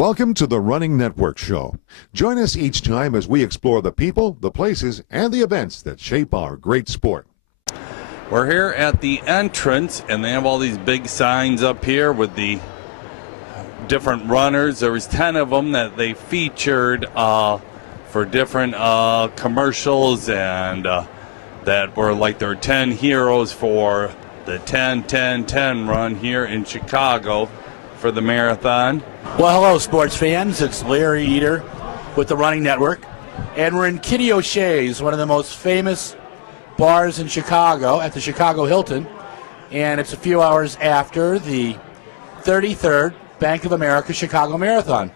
Welcome to the Running Network Show. Join us each time as we explore the people, the places, and the events that shape our great sport. We're here at the entrance, and they have all these big signs up here with the different runners. There was 10 of them that they featured for different commercials, and that were like their 10 heroes for the 10-10-10 run here in Chicago for the marathon. Well, hello, sports fans. It's Larry Eder with the Running Network, and we're in Kitty O'Shea's, one of the most famous bars in Chicago, at the Chicago Hilton, and it's a few hours after the 33rd Bank of America Chicago Marathon.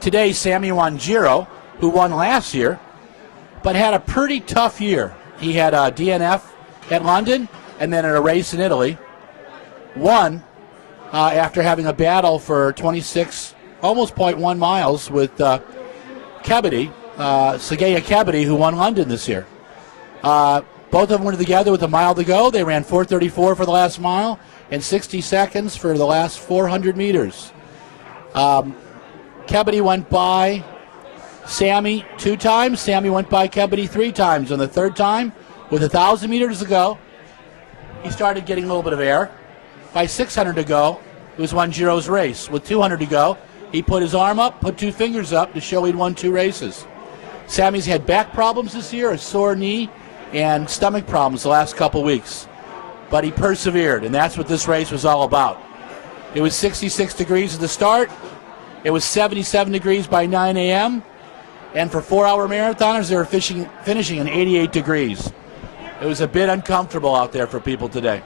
Today, Sammy Wanjiro, who won last year, but had a pretty tough year. He had a DNF at London and then at a race in Italy, won after having a battle for 26, almost 0.1 miles with Kebede, Segea Kebede, who won London this year. Both of them were together with a mile to go. They ran 4:34 for the last mile and 60 seconds for the last 400 meters. Kebede went by Sammy 2 times. Sammy went by Kebede 3 times. On the third time, with 1,000 meters to go, he started getting a little bit of air. By 600 to go, it was Wanjiro's race. With 200 to go, he put his arm up, put 2 fingers up to show he'd won 2 races. Sammy's had back problems this year, a sore knee, and stomach problems the last couple weeks. But he persevered, and that's what this race was all about. It was 66 degrees at the start. It was 77 degrees by 9 a.m., and for 4-hour marathoners, they were finishing in 88 degrees. It was a bit uncomfortable out there for people today.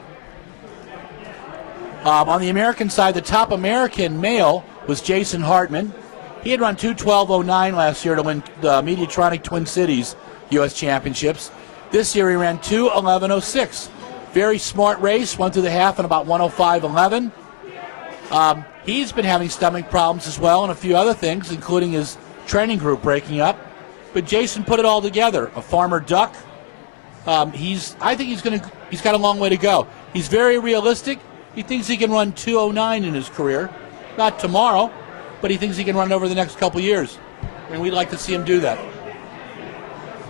On the American side, the top American male was Jason Hartman. He had run 2:12:09 last year to win the Mediatronic Twin Cities U.S. Championships. This year he ran 2:11:06. Very smart race, went through the half in about 1:05:11. He's been having stomach problems as well and a few other things, including his training group breaking up. But Jason put it all together. A farmer duck. I think he's got a long way to go. He's very realistic. He thinks he can run 2:09 in his career. Not tomorrow, but he thinks he can run it over the next couple years. And we'd like to see him do that.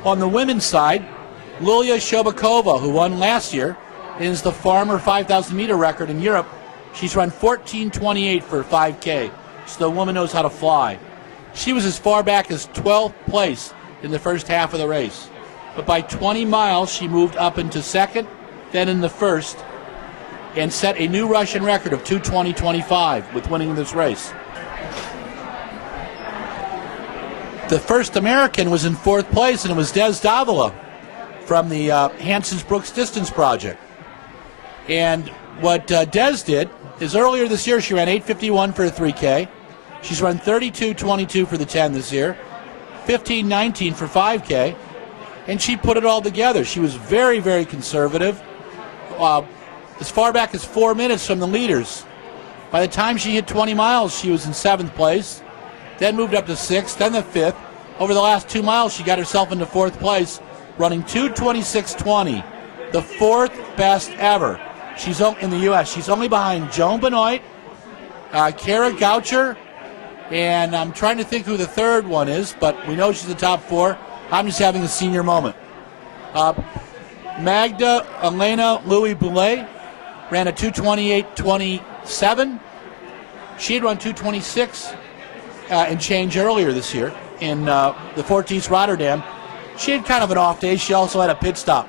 On the women's side, Lilia Shobakova, who won last year, is the farmer 5,000 meter record in Europe. She's run 14:28 for 5K, so the woman knows how to fly. She was as far back as 12th place in the first half of the race. But by 20 miles, she moved up into second, then in the first, and set a new Russian record of 2:20:25 with winning this race. The first American was in 4th place, and it was Des Davila from the Hanson's Brooks Distance Project. And what Des did is earlier this year she ran 8:51 for a 3K. She's run 32:22 for the 10 this year, 15:19 for 5K, and she put it all together. She was very, very conservative, as far back as 4 minutes from the leaders. By the time she hit 20 miles, she was in 7th place, then moved up to 6th, then the 5th. Over the last 2 miles, she got herself into 4th place, running 2:26:20, the 4th best ever. She's in the U.S. She's only behind Joan Benoit, Kara Goucher, and I'm trying to think who the third one is, but we know she's the top 4. I'm just having a senior moment. Magda Elena Louis Boulet ran a 2:28:27. She had run 2:26 and change earlier this year in the Fortis Rotterdam. She had kind of an off day. She also had a pit stop.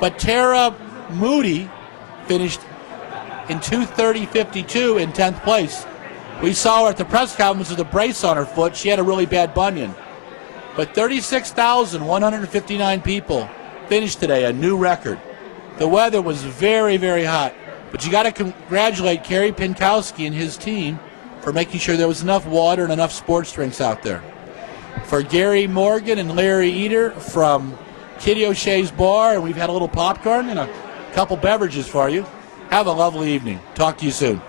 But Tara Moody finished in 2:30:52 in 10th place. We saw her at the press conference with a brace on her foot. She had a really bad bunion. But 36,159 people finished today, a new record. The weather was very, very hot. But you got to congratulate Kerry Pinkowski and his team for making sure there was enough water and enough sports drinks out there. For Gary Morgan and Larry Eder from Kitty O'Shea's Bar, and we've had a little popcorn and a couple beverages for you. Have a lovely evening. Talk to you soon.